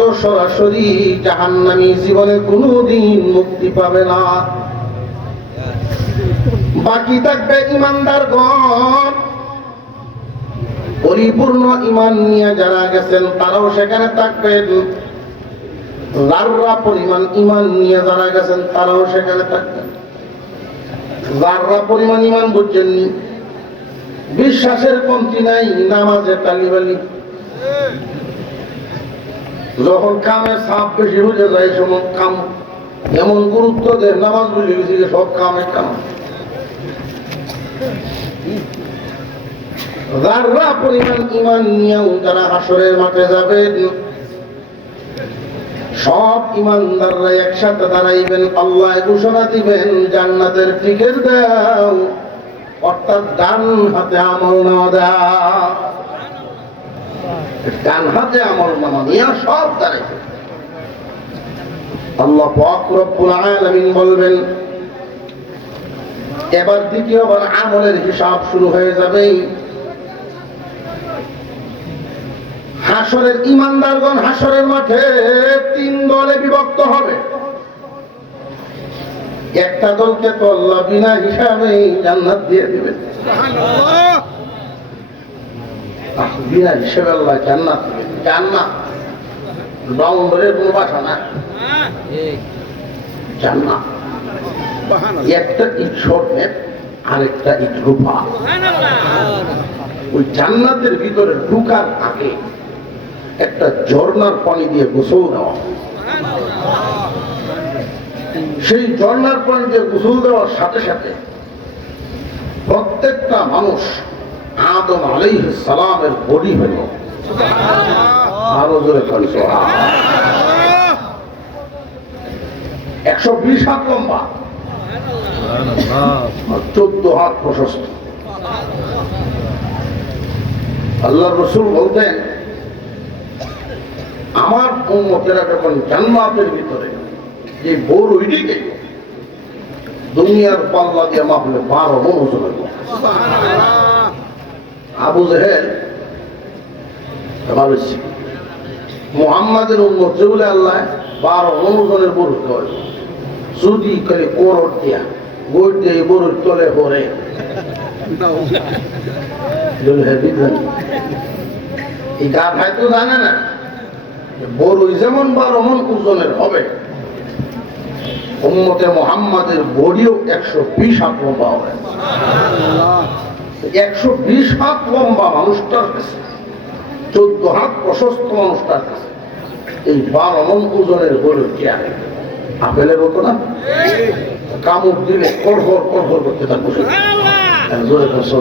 তো সরাসরি জাহান্নামী জীবনে কোনোদিন মুক্তি পাবে না। বাকি থাকবে ইমানদারগণ। পরিপূর্ণ ইমান নিয়ে যারা গেছেন, তারাও সেখানে থাকবেন। লাররা পরিমাণ ইমান নিয়ে যারা গেছেন, তারাও সেখানে থাকবেন। লাররা পরিমাণ ইমান বুঝছেননি বিশ্বাসের কমতি নাই, নামাজে তালিবালি যখন কামে সাপ বেশি হয়ে যায় সময় কাম, এমন গুরুত্ব দেয়, নামাজ বুঝে গেছি যে সব কামে কাম। পরিমাণ মাঠে যাবেন, সব একসাথে দাঁড়াইবেন ঘোষণা দিবেন, জান্নাতের টিকেট দাও, অর্থাৎ ডান হাতে আমল নামা দাও বলবেন, এবার দ্বিতীয়বার আমলের হিসাব শুরু হয়ে যাবে। হাসরের ইমানদারগণ হাসরের মাঠে তিন দলে বিভক্ত হবে। একটা দলকে তো আল্লাহ বিনা হিসাবে জান্নাত দিয়ে দিবেন। হিসেবে আল্লাহ জান্নাত বাউন্ডারের কোনো বাসা না। জান্নাত। একটা ইট স্বর্ণের আরেকটা ইট রূপা। ওই জান্নাতের ভিতরে ঢুকার আগে একটা ঝর্ণার পানি দিয়ে গোসল দেওয়া। সেই ঝর্ণার পানি দিয়ে গোসল দেওয়ার সাথে সাথে প্রত্যেকটা মানুষ আদম আলাই সালামের বডি হইল আরও জোরে একশো বিশ হাত লম্বা। চোদ্দ হাত প্রশস্ত। আল্লাহ রসুল বলতেন, আমার উন্মতেরা যখন জান্নাতের ভিতরে যে বোর ওইদিকে দুনিয়ার পাল্লা দিয়ে মাপলে বারো মন। আবু জেহেল ভাবেছি মোহাম্মদের উন্মত যেগুলো আল্লাহ বারো মন ওজনের বোর করে যদি করে কোরট দিয়া গোট দিয়ে গরুর তলে পরে এই ভাই তো জানে না যে বড় যেমন বারো মন ওজনের হবে। উম্মতে মোহাম্মদের বডিও একশো বিশ লম্বা হবে একশো বিশ হাত লম্বা মানুষটার কাছে, চোদ্দ হাত প্রশস্ত মানুষটার কাছে। এই বার মন ওজনের কে আনে আপেলের মতো না? কামড় দিলে কড়ফর কড়ফর করতে থাকব জোরে করছ